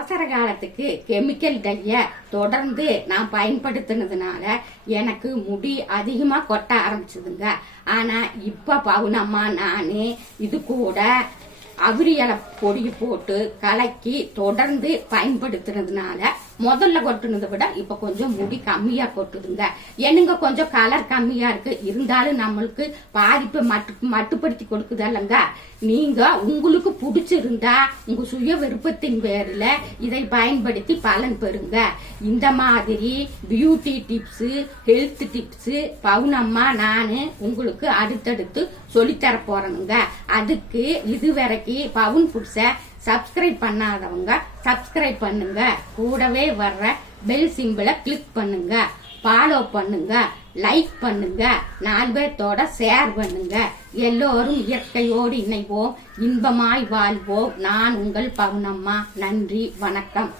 அவசர காலத்துக்கு கெமிக்கல் டைய தொடர்ந்து நான் பயன்படுத்தினதுனால எனக்கு முடி அதிகமாக கொட்ட ஆரம்பிச்சதுங்க. ஆனால் இப்போ பவுனம்மா நான் இது கூட அவிரியலை பொடி போட்டு கலக்கி தொடர்ந்து பயன்படுத்துனதுனால முதல்ல கொட்டுனதை விட இப்ப கொஞ்சம் முடி கம்மியா கொட்டுதுங்க. என்னங்க கொஞ்சம் கலர் கம்மியா இருக்கு? இருந்தாலும் நம்மளுக்கு பாதிப்பை மட்டு மட்டுப்படுத்தி கொடுக்குது இல்லைங்க நீங்க உங்களுக்கு பிடிச்சிருந்தா உங்க சுய விருப்பத்தின் பேர்ல இதை பயன்படுத்தி பலன் பெறுங்க. இந்த மாதிரி beauty tips health tips Pavunamma நானு உங்களுக்கு அடுத்தடுத்து சொல்லித்தர போறேனுங்க. அதுக்கு இதுவரைக்கும் பவுன் புட்ஸ சப்ஸ்கிரைப் பண்ணாதவங்க சப்ஸ்கிரைப் பண்ணுங்க. கூடவே வர்ற பெல் சிம்பிளை கிளிக் பண்ணுங்க. ஃபாலோ பண்ணுங்க. லைக் பண்ணுங்க. நாலு பேர்த்தோட ஷேர் பண்ணுங்க. எல்லோரும் இயற்கையோடு இணைவோம். இன்பமாய் வாழ்வோம். நான் உங்கள் பவுனம்மா. நன்றி. வணக்கம்.